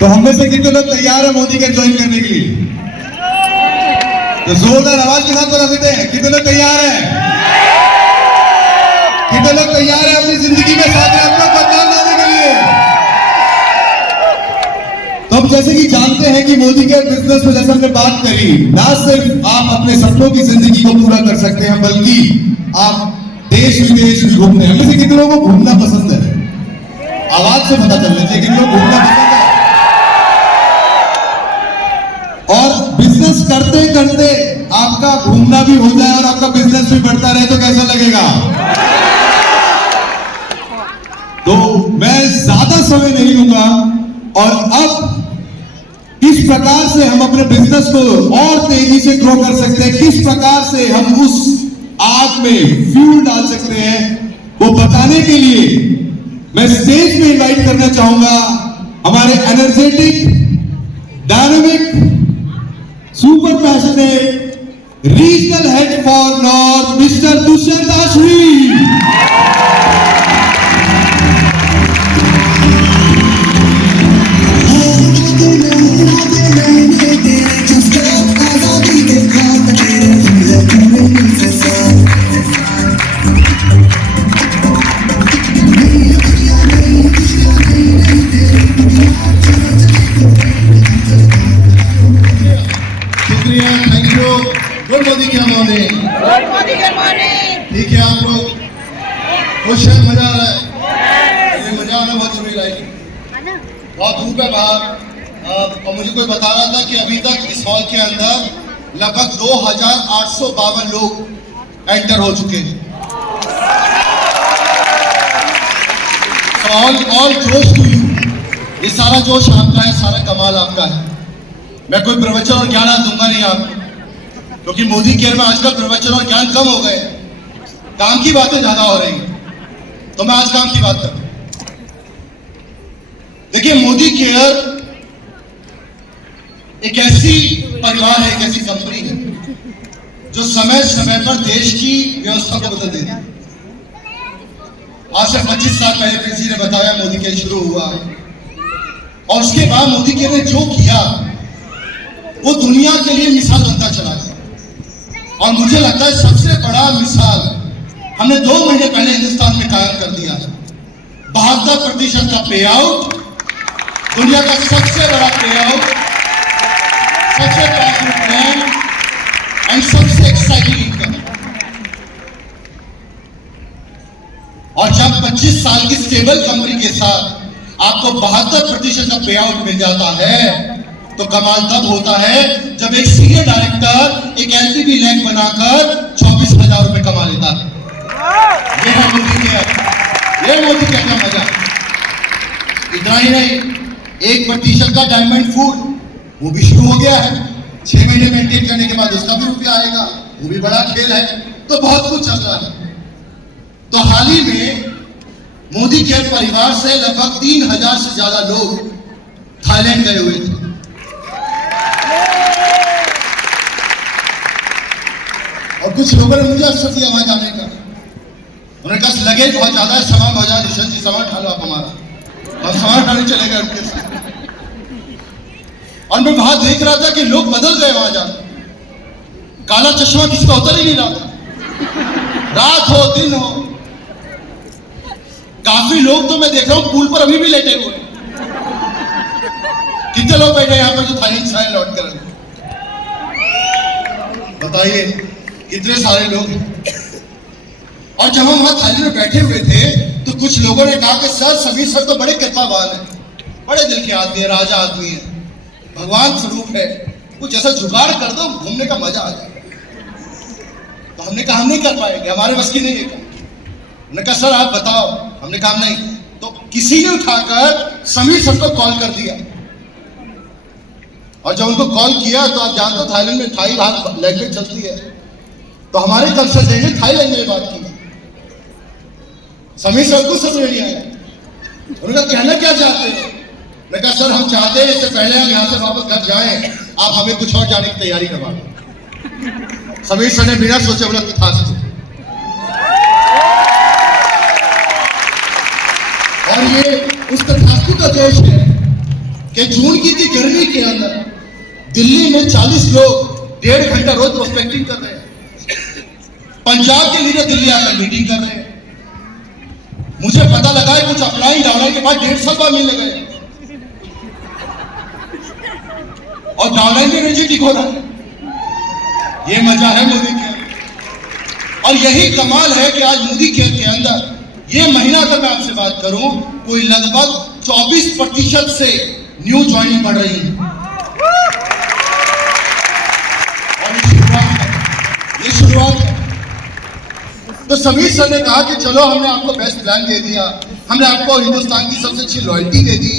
तो हम में से कितने लोग तैयार है मोदी के ज्वाइन करने के लिए? तो जोरदार आवाज के साथ बता सकते हैं कितने लोग तैयार हैं? कितने लोग तैयार हैं अपनी जिंदगी में सकारात्मक बदलाव लाने के लिए? तो हम जैसे कि जानते हैं कि मोदी के बिजनेस में जैसे हमने बात करी, ना सिर्फ आप अपने सपनों की जिंदगी को पूरा कर सकते हैं बल्कि आप देश विदेश भी घूमने हैं। हम से कितने लोगों को घूमना पसंद है? आवाज से पता चलना चाहिए कितने लोग घूमना पसंद है। और बिजनेस करते करते आपका घूमना भी हो जाए और आपका बिजनेस भी बढ़ता रहे तो कैसा लगेगा? तो मैं ज्यादा समय नहीं लूंगा और अब किस प्रकार से हम अपने बिजनेस को और तेजी से ग्रो कर सकते हैं, किस प्रकार से हम उस आग में फ्यूल डाल सकते हैं, वो बताने के लिए मैं स्टेज में इनवाइट करना चाहूंगा हमारे energetic, dynamic, super passionate regional head for north mister Dushyant Ashwi. ठीक है, आप लोग खुश हैं? मजा आ रहा है? ये मजा आना बहुत जरूरी है। बहुत धूप है बाहर और मुझे कोई बता रहा था कि अभी तक इस हॉल के अंदर लगभग 2852 लोग एंटर हो चुके हैं। ऑल जोश टू यू। ये सारा जोश आपका है, सारा कमाल आपका है। मैं कोई प्रवचन और ज्ञान दूंगा नहीं आपको, क्योंकि मोदी केयर में आजकल प्रवचन और ज्ञान कम हो गए, काम की बातें ज्यादा हो रही हैं। तो मैं आज काम की बात करूं। देखिए, मोदी केयर एक ऐसी परिवार है, एक ऐसी कंपनी है जो समय समय पर देश की व्यवस्था को बदल देती है। आज से 25 साल पहले किसी ने बताया मोदी केयर शुरू हुआ और उसके बाद मोदी केयर ने जो किया वो दुनिया के लिए मिसाल बनता चला गया। और मुझे लगता है सबसे बड़ा मिसाल हमने 2 महीने पहले हिंदुस्तान में कायम कर दिया। 72% का पे आउट, दुनिया का सबसे बड़ा पे आउट, सबसे पावरफुल प्लान एंड सबसे एक्साइटिंग इनकम। और जब 25 साल की स्टेबल कंपनी के साथ आपको 72% का पे आउट मिल जाता है तो कमाल तब होता है जब एक सीनियर डायरेक्टर एक एलटीबी रैंक बनाकर 24,000 रुपए कमा लेता है। ये है मोदी केयर, ये मोदी केयर का मजा। इतना ही नहीं, 1% का डायमंड फूड वो भी शुरू हो गया है। 6 महीने मेंटेन करने के बाद उसका भी रुपया आएगा, वो भी बड़ा खेल है। तो बहुत कुछ चल रहा है। तो हाल ही में मोदी केयर परिवार से लगभग 3,000 से ज्यादा लोग थाईलैंड गए हुए थे। और कुछ लोगों ने मुझे अवसर दिया वहां जाने का। उन्होंने कहा लगेज बहुत ज्यादा है, सामान बहुत ज्यादा, ऋषभ जी सामान उठा लो आप हमारा। और सामान उठाने चले गए उनके साथ। और मैं वहां देख रहा था कि लोग बदल गए वहां जाकर। काला चश्मा किसी का उतर ही नहीं रहा था, रात हो दिन हो। काफी लोग तो मैं देख रहा हूं पूल पर अभी भी लेटे हुए। कितने लोग बैठे यहाँ पर जो थाईलैंड से लौट कर? बताइए कितने सारे लोग हैं। और जब हम वहां थाईलैंड में बैठे हुए थे तो कुछ लोगों ने कहा कि सर समीर सर तो बड़े कृपावान हैं, बड़े दिल के आदमी है, राजा आदमी है, भगवान स्वरूप है, कुछ ऐसा जुगाड़ कर दो घूमने का मजा आ जाए। तो हमने कहा हम नहीं कर पाएंगे, हमारे बस की नहीं है। उन्होंने कहा सर आप बताओ। हमने कहा नहीं। तो किसी ने उठाकर समीर सर को कॉल कर दिया। और जब उनको कॉल किया तो आप जानते हो थाईलैंड में थाई लैंग्वेज चलती है, तो हमारे कल्चर ने थाई लैंग्वेज में बात की। समीर सर को समझ नहीं आया। उन्होंने कहना क्या चाहते हैं? मैं कहा सर हम चाहते हैं इससे पहले हम यहाँ से वापस घर जाएं, आप हमें कुछ और जाने की तैयारी करवा दो। समीर सर ने बिना सोचे बोला तथास्तु। और ये उस तथास्तु का जोश है कि कि जून की थी गर्मी के अंदर दिल्ली में 40 लोग 1.5 घंटा रोज प्रोस्पेक्टिंग कर रहे हैं। पंजाब के लीडर दिल्ली आकर मीटिंग कर रहे हैं। मुझे पता लगा है कुछ अपलाइन डाउनलाइन के बाद 1.5 साल बाद मिलने गए और डाउनलाइन में एनर्जेटिक हो रहा है। ये मजा है मोदी के। और यही कमाल है कि आज मोदी केयर के अंदर ये महीना अगर मैं आपसे बात करूं, कोई लगभग 24% से न्यू ज्वाइनिंग बढ़ रही है। और ये शुरुआत है। तो समीर सर ने कहा कि चलो हमने आपको बेस्ट प्लान दे दिया, हमने आपको हिंदुस्तान की सबसे अच्छी लॉयल्टी दे दी,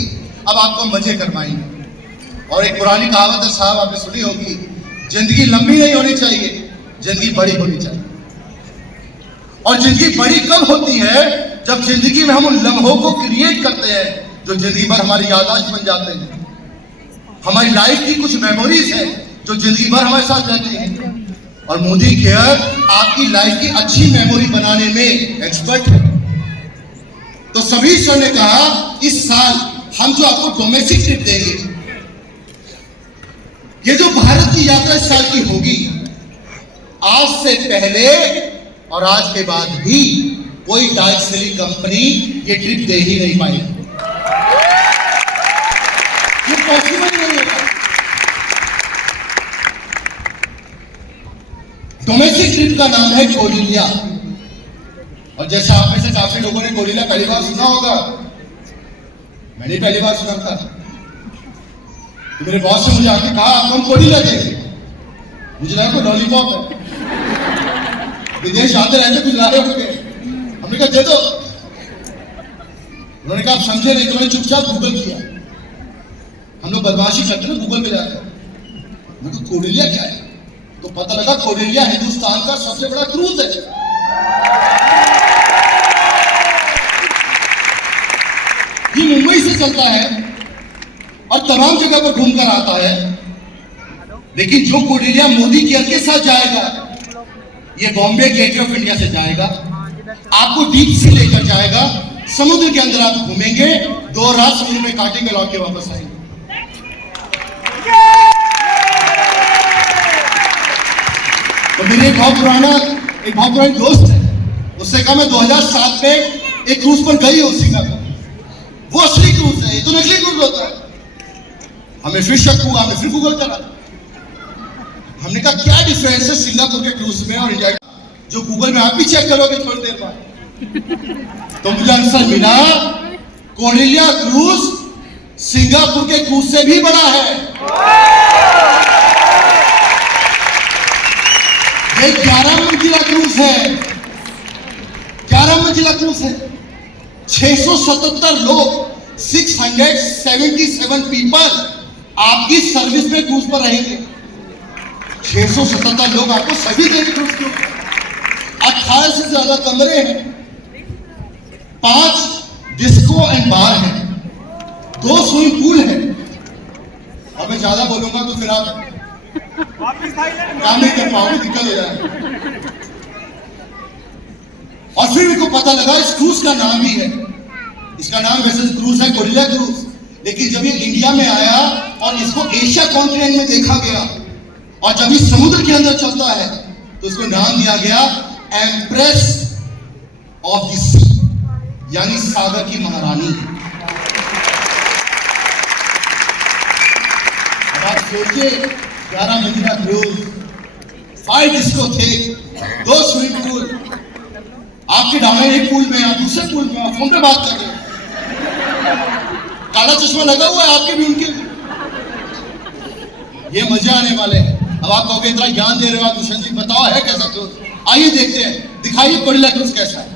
अब आपको मजे करवाएंगे। और एक पुरानी कहावत है साहब, आपने सुनी होगी, जिंदगी लंबी नहीं होनी चाहिए, जिंदगी बड़ी होनी चाहिए। और जिंदगी बड़ी कब होती है? जब जिंदगी में हम उन लम्हों को क्रिएट करते हैं जो जिंदगी भर हमारी याददाश्त बन जाते हैं। हमारी लाइफ की कुछ मेमोरीज हैं जो जिंदगी भर हमारे साथ रहती हैं। और मोदी केयर आपकी लाइफ की अच्छी मेमोरी बनाने में एक्सपर्ट है। तो सभी सर ने कहा इस साल हम जो आपको डोमेस्टिक ट्रिप देंगे, ये जो भारत की यात्रा इस साल की होगी, आज से पहले और आज के बाद भी कोई डायरेक्ट सेलिंग कंपनी ये ट्रिप दे ही नहीं पाई। ये पॉसिबल नहीं है। डोमेस्टिक ट्रिप का नाम है कोरिलिया। और जैसा आप में से काफी लोगों ने कोरिलिया पहली बार सुना होगा, मैंने पहली बार सुना था। तो मेरे बॉस ने मुझे आके कहा आपको हम कोरिलिया देंगे। मुझे लगा कोई लॉलीपॉप है, विदेश आते रहते कुछ लारे हो गए। हमने कहा दे दो। उन्होंने कहा आप समझे नहीं, तो मैंने चुपचाप गूगल किया। हम लोग बदमाशी करते ना गूगल पे जाकर, मैंने कहा कोरिलिया क्या है, तो पता लगा कोरिलिया हिंदुस्तान का सबसे बड़ा क्रूज है। ये मुंबई से चलता है और तमाम जगह पर घूमकर आता है। लेकिन जो कोरिलिया मोदी केयर के साथ जाएगा, ये बॉम्बे गेटवे ऑफ इंडिया से जाएगा, आपको डीप सी लेकर जाएगा, समुद्र के अंदर आप घूमेंगे, 2 रात समुद्र में काटेंगे, लौट के वापस आएंगे। तो मेरे एक बहुत पुरानी दोस्त है, उससे कहा मैं 2007 में एक क्रूज पर गई हूं सिंगापुर। वो असली क्रूज है, ये तो नकली क्रूज होता है। हमें फिर शक हुआ, हमें फिर गूगल करा। हमने कहा क्या डिफरेंस है सिंगापुर के क्रूज में और इंडिया का, जो गूगल में आप भी चेक करोगे थोड़ी देर बाद। तो मुझे आंसर मिला, कोरिलिया क्रूज सिंगापुर के क्रूज से भी बड़ा है। ये 11 मंजिला क्रूज है, 11 मंजिला क्रूज है। 677 लोग, 677 पीपल आपकी सर्विस में क्रूज पर रहेंगे। 677 लोग आपको सभी देंगे क्रूज के ऊपर। 18 से ज्यादा कमरे हैं, 5 डिस्को एंड बार हैं, 2 स्विमिंग पूल हैं। अब मैं ज्यादा बोलूंगा तो फिर आप काम नहीं कर पाओगे, दिक्कत हो जाएगी। और फिर मेरे को पता लगा इस क्रूज का नाम भी है, इसका नाम वैसे क्रूज है कोरिलिया क्रूज, लेकिन जब ये इंडिया में आया और इसको एशिया कॉन्टिनेंट में देखा गया और जब इस समुद्र के अंदर चलता है तो इसको नाम दिया गया एम्प्रेस ऑफ द सी, यानी सागर की महारानी। अब आप सोचिए 11 मंजिला क्रूज, 5 डिस्को थे, 2 स्विमिंग पूल, आपके डाउनलाइन एक पूल में, आप दूसरे पूल में, आप फोन पे बात कर रहे हैं, काला चश्मा लगा हुआ है आपके भी उनके भी। ये मजे आने वाले हैं। अब आप कहोगे इतना ज्ञान दे रहे हो आप दुष्यंत जी, बताओ है कैसा क्रूज? आइए देखते हैं, दिखाइए कोरिलिया क्रूज कैसा है।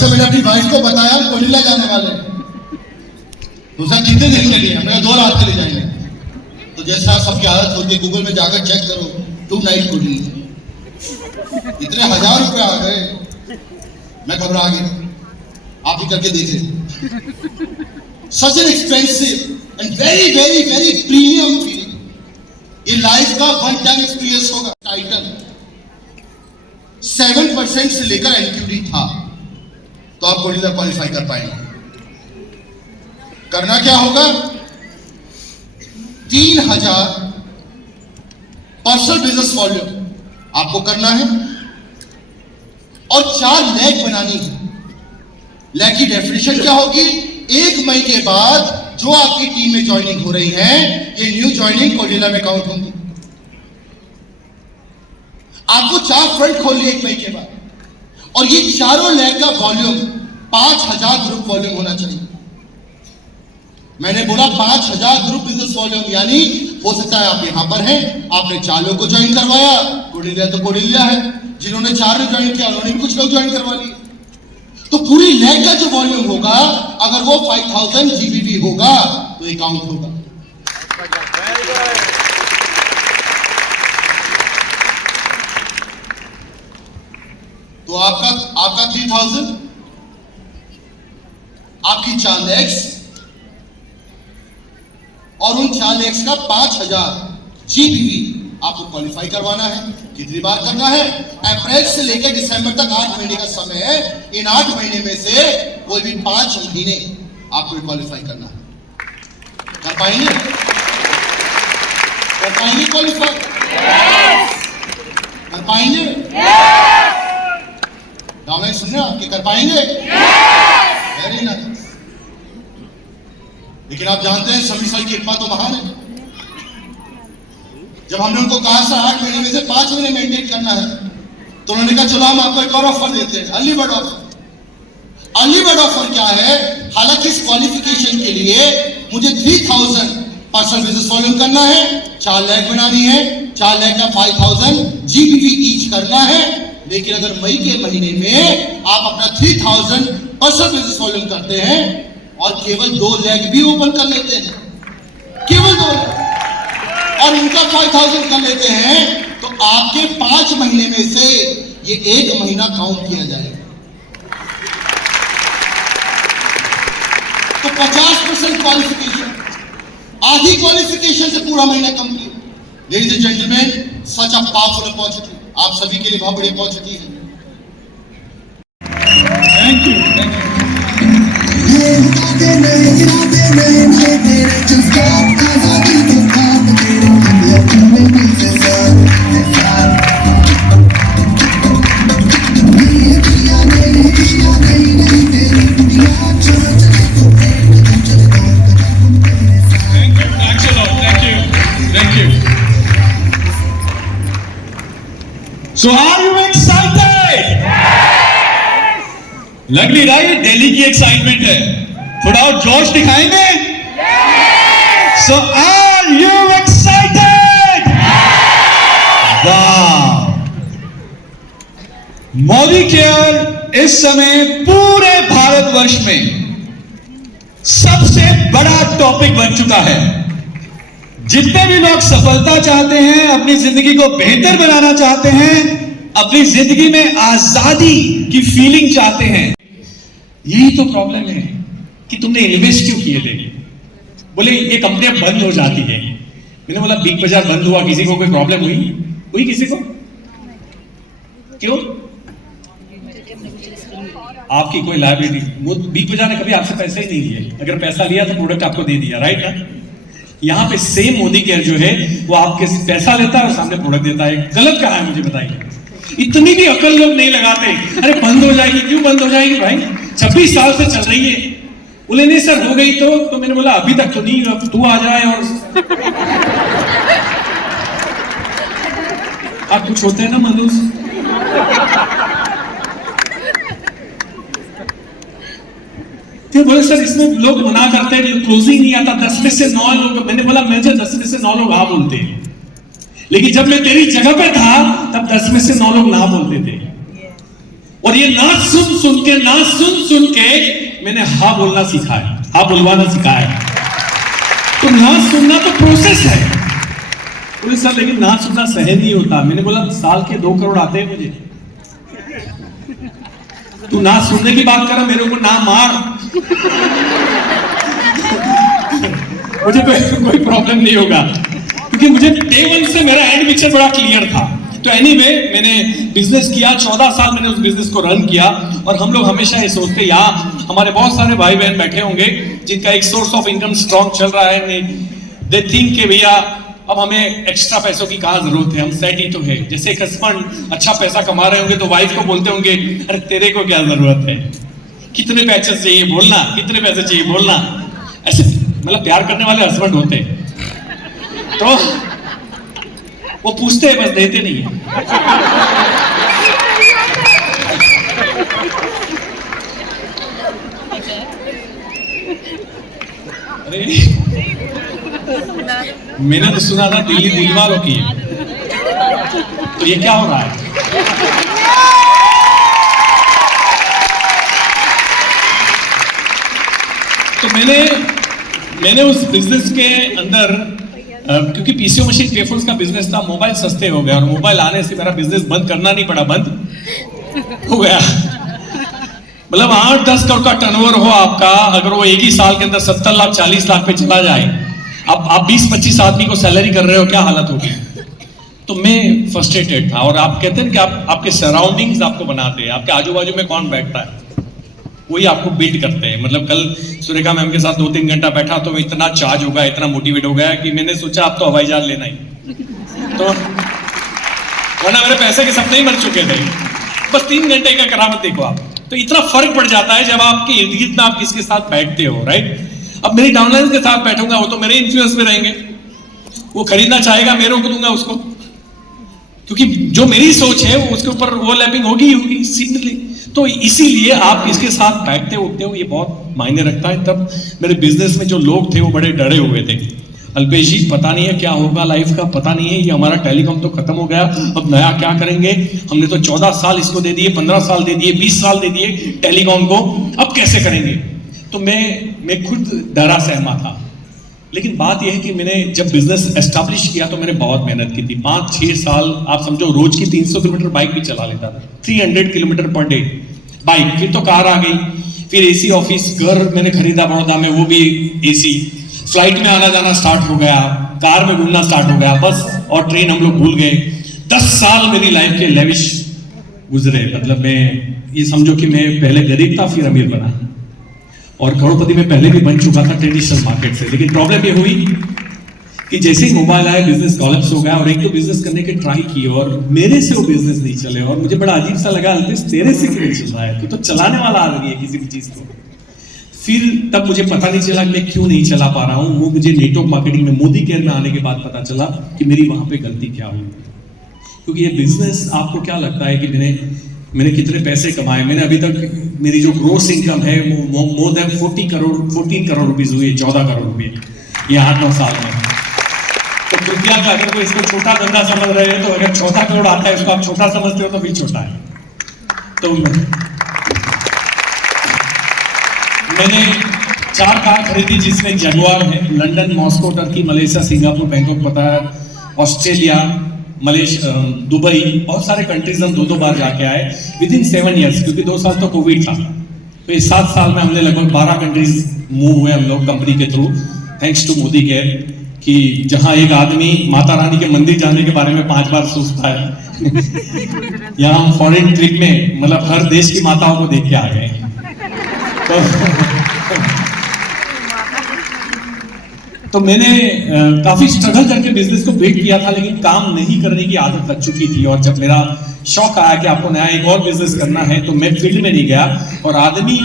से मैंने अपनी वाइफ को बताया कोडिला जाने वाले हैं। तो सर कितने दिन के लिए? हमने 2 रात के लिए जाएंगे। तो जैसा सबकी आदत होती है, गूगल में जाकर चेक करो 2 नाइट कोडिला, इतने 1000 रुपए आ गए, मैं घबरा गया। आप ही करके देखिए। Such an expensive and very very very premium feeling. ये लाइफ का वन टाइम एक्सपीरियंस होगा। टाइटल 7% से लेकर एनक्यूडी था, तो आप कोडिला क्वालिफाई कर पाएंगे। करना क्या होगा? 3000 पर्सनल बिजनेस वॉल्यूम आपको करना है और 4 लैग बनानी है। लैग की डेफिनेशन क्या होगी? 1 मई के बाद जो आपकी टीम में ज्वाइनिंग हो रही है, ये न्यू ज्वाइनिंग कोडिला में काउंट होंगी। आपको 4 फ्रंट खोलनी है 1 मई के बाद, और ये चारों लैग का वॉल्यूम 5000 ग्रुप वॉल्यूम होना चाहिए। मैंने बोला 5000 ग्रुप बिजनेस वॉल्यूम, यानी हो सकता है आप यहां पर हैं, आपने 4 लोग को ज्वाइन करवाया, कोडिला तो कोडिला है, जिन्होंने 4 ने ज्वाइन किया उन्होंने भी कुछ लोग ज्वाइन करवा लिए। तो पूरी लैग का जो वॉल्यूम होगा, अगर वो 5000 जीबीबी होगा तो ये काउंट होगा। तो आपका 3000, आपकी 4 लैग्स और उन 4 लैग्स का 5000 जीबीबी आपको क्वालिफाई करवाना है। कितनी बार करना है? अप्रैल से लेकर दिसंबर तक 8 महीने का समय है। इन 8 महीने में से कोई भी 5 महीने आपको क्वालिफाई करना है। कर पाएंगे? कर पाएंगे क्वालिफाई? कर पाएंगे? डाउनलाइन सुन रहे हो आपके? कर पाएंगे? Very nice. लेकिन आप जानते हैं सभी साल की कृपा तो महान है। जब हमने उनको कहा सर 8 महीने में से 5 महीने मेंटेन करना है, तो उन्होंने कहा चलो हम आपको एक और ऑफर देते हैं, early bird offer. Early bird offer क्या है? हालांकि इस क्वालिफिकेशन के लिए मुझे 3000 पर्सनल बिजनेस वॉल्यूम करना है, 4 लैग बनानी है, 4 लैग का 5000 जीबीबी ईच करना है। लेकिन अगर मई के महीने में आप अपना 3000 पर्सनल बिजनेस वॉल्यूम करते हैं और केवल 2 लैग भी ओपन कर लेते हैं, केवल 2 लैग, और उनका 5000 कर लेते हैं, तो आपके 5 महीने में से ये 1 महीना काउंट किया जाएगा। तो 50% क्वालिफिकेशन, आधी क्वालिफिकेशन से पूरा महीना complete. Ladies and gentleman, such a powerful opportunity, आप सभी के लिए बहुत बड़ी अपॉर्चुनिटी है। Thank you, thank you. So are you excited? Yes! लग नहीं रहा ये दिल्ली की एक्साइटमेंट है, थोड़ा और जोश दिखाएंगे? Yes! So are you excited? Yes! वाह! मोदी केयर इस समय पूरे भारतवर्ष में सबसे बड़ा टॉपिक बन चुका है। जितने भी लोग सफलता चाहते हैं, अपनी जिंदगी को बेहतर बनाना चाहते हैं, अपनी जिंदगी में आजादी की फीलिंग चाहते हैं, यही तो प्रॉब्लम है कि तुमने इन्वेस्ट क्यों किए थे। बोले ये कंपनियां बंद हो जाती है। मैंने बोला बिग बाजार बंद हुआ, किसी को कोई प्रॉब्लम हुई किसी को? क्यों? आपकी कोई लायबिलिटी, वो बिग बाजार ने कभी आपसे पैसा ही नहीं लिया। अगर पैसा लिया तो प्रोडक्ट आपको दे दिया, राइट ना? यहां पे सेम मोदी केयर जो है वो आपके पैसा लेता है और सामने प्रोडक्ट देता है। गलत कहा है मुझे बताइए। इतनी भी अकल लोग नहीं लगाते। अरे बंद हो जाएगी, क्यों बंद हो जाएगी भाई? 26 साल से चल रही है। बोले नहीं सर हो गई तो मैंने बोला अभी तक तो नहीं, अब तू आ जाए। और आप कुछ होते हैं ना मनुष्य, फिर बोले सर इसमें लोग मना करते हैं, क्लोजिंग नहीं आता, 10 में से 9 लोग। मैंने बोला मुझे 10 में से 9 लोग हाँ बोलते हैं, लेकिन जब मैं तेरी जगह पे था तब 10 में से 9 लोग ना बोलते थे। और ये ना सुन के मैंने हाँ बोलना सीखा है, हाँ बुलवाना सीखा है। तो ना सुनना तो प्रोसेस है। बोले सर लेकिन ना सुनना सहन नहीं होता। मैंने बोला साल के 2 करोड़ आते हैं मुझे, तू ना सुनने की बात कर रहा, मेरे को ना मार। मुझे कोई प्रॉब्लम नहीं होगा, क्योंकि मुझे डे 1 से मेरा एंड पिक्चर बड़ा क्लियर था। तो एनीवे मैंने बिजनेस किया, 14 साल मैंने उस बिजनेस को रन किया। और हम लोग हमेशा ये सोचते, यहाँ हमारे बहुत सारे भाई बहन बैठे होंगे जिनका एक सोर्स ऑफ इनकम स्ट्रॉन्ग चल रहा है। दे थिंक कि भैया अब हमें एक्स्ट्रा पैसों की कहाँ जरूरत है, हम सेट ही तो है। जैसे एक हस्बैंड अच्छा पैसा कमा रहे होंगे तो वाइफ को बोलते होंगे अरे तेरे को क्या जरूरत है, कितने पैसे चाहिए बोलना, कितने पैसे चाहिए बोलना। ऐसे मतलब प्यार करने वाले हस्बैंड होते हैं, तो वो पूछते हैं बस देते नहीं है। अरे मैंने तो सुना था दिल्ली दिल वालों की है, तो ये क्या हो रहा है? तो मैंने उस बिजनेस के अंदर क्योंकि पीसीओ मशीन पेफोन्स का बिजनेस था, मोबाइल सस्ते हो गए और मोबाइल आने से मेरा बिजनेस बंद करना नहीं पड़ा, बंद हो गया। मतलब 8-10 करोड़ का टर्नओवर हो आपका, अगर वो एक ही साल के अंदर 70 लाख 40 लाख पे चला जाए, अब आप 20-25 आदमी को सैलरी कर रहे हो, क्या हालत होगी। तो मैं फ्रस्ट्रेटेड था। और आप कहते हैं कि आपके सराउंडिंग्स आपको बनाते हैं, आपके आजू बाजू में कौन बैठता है वही आपको बिल्ड करते हैं। मतलब कल सुरेखा मैम के साथ 2-3 घंटा बैठा तो मैं इतना चार्ज हो गया, इतना मोटिवेट हो गया कि मैंने सोचा अब तो हवाई जहाज लेना ही। तो वरना मेरे पैसे के सपने ही मर चुके थे। बस 3 घंटे का करामत देखो आप, तो इतना फर्क पड़ जाता है जब आपके इर्द गिर्द में आप किसके साथ बैठते हो, राइट। अब मेरी डाउनलाइन के साथ बैठूंगा, वो तो मेरे इन्फ्लुएंस में रहेंगे, वो खरीदना चाहेगा, मैं रोक दूंगा उसको, क्योंकि जो मेरी सोच है वो उसके ऊपर ओवरलैपिंग होगी सिंपली। तो इसीलिए आप किसके साथ बैठते उठते हो ये बहुत मायने रखता है। तब मेरे बिजनेस में जो लोग थे वो बड़े डरे हुए थे, अल्पेश जी पता नहीं है क्या होगा लाइफ का, पता नहीं है, ये हमारा टेलीकॉम तो खत्म हो गया, अब नया क्या करेंगे, हमने तो 14 साल इसको दे दिए, 15 साल दे दिए, 20 साल दे दिए टेलीकॉम को, अब कैसे करेंगे। तो मैं खुद डरा सहमा था। लेकिन बात यह है कि मैंने जब बिजनेस एस्टैब्लिश किया तो मैंने बहुत मेहनत की थी। 5-6 साल आप समझो, रोज की 300 किलोमीटर बाइक भी चला लेता था, 300 किलोमीटर पर डे बाइक। फिर तो कार आ गई, फिर एसी ऑफिस, घर मैंने खरीदा बड़ौदा में, वो भी एसी। फ्लाइट में आना जाना स्टार्ट हो गया, कार में घूमना स्टार्ट हो गया, बस और ट्रेन हम लोग भूल गए। 10 साल मेरी लाइफ के लेविश गुजरे। मतलब मैं ये समझो कि मैं पहले गरीब था, फिर अमीर बना, और करोड़पति में पहले भी बन चुका था ट्रेडिशनल मार्केट से। लेकिन प्रॉब्लम ये हुई कि जैसे ही मोबाइल आया बिजनेस कोलैप्स हो गया, और एक तो बिजनेस करने के ट्राई किए और मेरे से वो बिजनेस नहीं चले। और मुझे बड़ा अजीब सा लगा, अल्पेश तेरे से क्यों नहीं चल रहा है, तू तो चलाने वाला आदमी है किसी भी चीज को। फिर तब मुझे पता नहीं चला कि मैं क्यों नहीं चला पा रहा हूँ। वो मुझे नेटवर्क मार्केटिंग में मोदी केयर में आने के बाद पता चला कि मेरी वहां पे गलती क्या हुई। क्योंकि ये बिजनेस, आपको क्या लगता है कि मैंने कितने पैसे कमाए? मैंने अभी तक मेरी जो ग्रोस इनकम है वो मोर देन 14 करोड़ रुपीज हुई है, 14 करोड़ रुपये ये 8-9 साल में। तो कृपया अगर कोई इसको छोटा धंधा समझ रहे हैं, तो अगर 14 करोड़ आता है इसको आप छोटा समझते हो तो भी छोटा है। तो मैंने 4 कार खरीदी, जिसमें जगुआर है। London, Moscow, Turkey, Malaysia, Singapore, Bangkok, कतार, ऑस्ट्रेलिया, मलेशिया, दुबई, बहुत सारे कंट्रीज हम 2-2 बार जाके आए विदिन 7 ईयर्स, क्योंकि 2 साल तो कोविड था। तो इस 7 साल में हमने लगभग 12 कंट्रीज मूव हुए हम लोग कंपनी के through, thanks to Modi care. कि जहां एक आदमी माता रानी के मंदिर जाने के बारे में 5 बार सोचता है यहाँ हम फॉरेन ट्रिप में मतलब हर देश की माताओं को देख के आ गए। तो मैंने काफी स्ट्रगल करके बिजनेस को बिल्ड किया था, लेकिन काम नहीं करने की आदत लग चुकी थी। और जब मेरा शौक आया कि आपको नया एक और बिजनेस करना है, तो मैं फील्ड में नहीं गया। और आदमी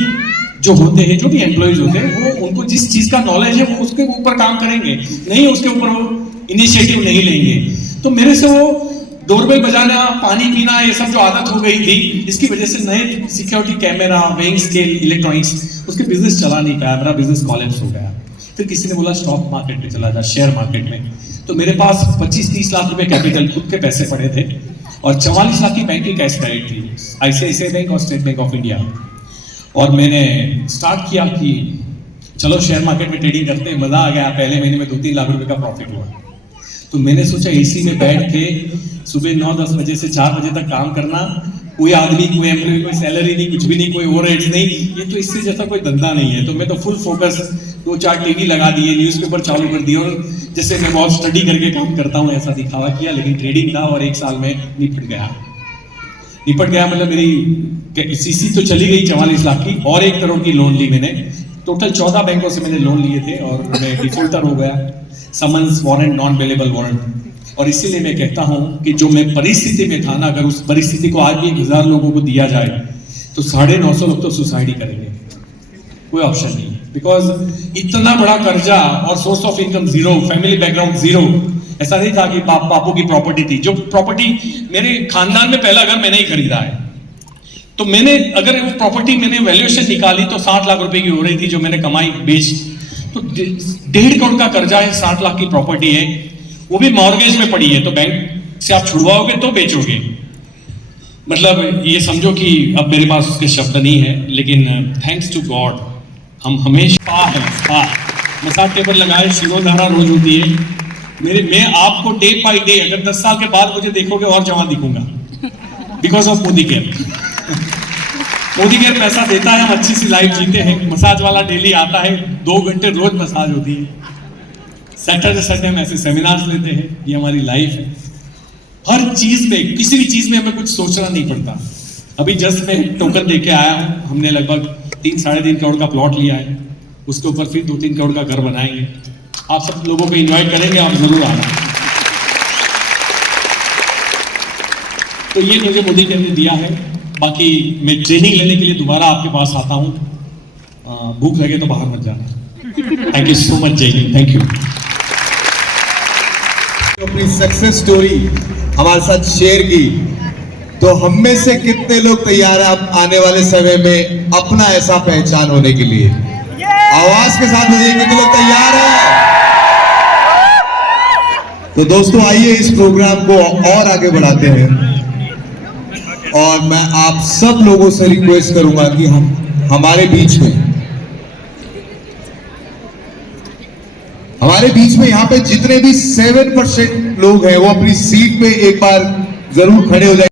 जो होते हैं, जो भी एम्प्लॉइज होते हैं, वो उनको जिस चीज का नॉलेज है वो उसके ऊपर काम करेंगे, नहीं उसके ऊपर वो इनिशिएटिव नहीं लेंगे। तो मेरे से वो डोरबेल बजाना, पानी पीना, ये सब जो आदत हो गई थी, इसकी वजह से नए security camera, weighing scale, electronics, उसके बिजनेस चला नहीं पाया, मेरा बिजनेस कोलैप्स हो गया। फिर किसी ने बोला स्टॉक मार्केट में चला जा, शेयर मार्केट में। तो मेरे पास 25-30 लाख रुपए कैपिटल, खुद के पैसे पड़े थे, और 44 लाख की बैंक की कैश क्रेडिट थी, आईसीआईसीआई बैंक और स्टेट बैंक ऑफ इंडिया। और मैंने स्टार्ट किया कि चलो शेयर मार्केट में ट्रेडिंग करते हैं, मजा आ गया। पहले महीने में 2-3 लाख रुपए का प्रॉफिट हुआ। तो मैंने सोचा एसी में बैठ के सुबह 9-10 बजे से 4 बजे तक काम करना, कोई आदमी, कोई एम्प्लॉय, कोई सैलरी नहीं, कुछ भी नहीं, कोई ओवरहेड्स नहीं, ये तो इससे जैसा कोई धंधा नहीं है। तो मैं तो फुल फोकस 2-4 टीवी लगा दिए, न्यूज़पेपर चालू कर दिए, और जैसे मैं बहुत स्टडी करके काम करता हूँ ऐसा दिखावा किया। लेकिन ट्रेडिंग था और 1 साल में निपट गया। मतलब मेरी सीसी तो चली गई 44 लाख की, और 1 करोड़ की लोन ली मैंने। टोटल 14 बैंकों से मैंने लोन लिए थे और मैं डिफॉल्टर हो गया, summons, warrant, non available warrant. और इसीलिए मैं कहता हूं कि जो मैं परिस्थिति में था ना, अगर उस परिस्थिति को आज भी 1000 लोगों को दिया जाए तो 950 लोग तो सुसाइड ही करेंगे, कोई ऑप्शन नहीं। बिकॉज इतना बड़ा कर्जा और source of income zero, family background zero. ऐसा नहीं था कि बापू की प्रॉपर्टी थी, जो प्रॉपर्टी मेरे खानदान में पहला घर मैंने ही खरीदा है। तो मैंने अगर वो प्रॉपर्टी मैंने वैल्यूएशन निकाली तो 60 लाख रुपए की हो रही थी, जो मैंने कमाई बेच। तो 1.5 करोड़ का कर्जा है, 60 लाख की प्रॉपर्टी है, वो भी मॉर्गेज में पड़ी है। तो बैंक से आप छुड़वाओगे तो बेचोगे। मतलब ये समझो कि अब मेरे पास उसके शब्द नहीं है, लेकिन थैंक्स टू गॉड हम हमेशा मसाज टेबल लगाए, शिरोधारा रोज होती है मैं आपको डे बाई डे, अगर 10 साल के बाद मुझे देखोगे और जवान दिखूंगा, because of Modi care. Modi care पैसा देता है, हम अच्छी सी लाइफ जीते हैं। मसाज वाला डेली आता है, 2 घंटे रोज मसाज होती है। सैटरडे संडे हम ऐसे सेमिनार्स लेते हैं, ये हमारी लाइफ है। हर चीज में, किसी भी चीज में हमें कुछ सोचना नहीं पड़ता। अभी जस्ट मैं टोकन देके आया हूं, हमने लगभग 3-3.5 करोड़ का प्लॉट लिया है, उसके ऊपर फिर 2-3 करोड़ का घर बनाएंगे। आप सब लोगों को इन्वाइट करेंगे, आप जरूर आना। तो ये मुझे मोदी केयर ने दिया है। बाकी मैं ट्रेनिंग लेने के लिए दोबारा आपके पास आता हूं। भूख लगे तो बाहर मत जाना। थैंक यू सो मच, जय हिंद, थैंक यू। अपनी सक्सेस स्टोरी हमारे साथ शेयर की, तो हम में से कितने लोग तैयार हैं अब आने वाले समय में अपना ऐसा पहचान होने के लिए? आवाज के साथ मुझे कितने लोग तैयार हैं? तो दोस्तों आइए इस प्रोग्राम को और आगे बढ़ाते हैं, और मैं आप सब लोगों से रिक्वेस्ट करूंगा कि हम हमारे बीच में यहाँ पे जितने भी 7% लोग हैं वो अपनी सीट पे एक बार जरूर खड़े हो जाए।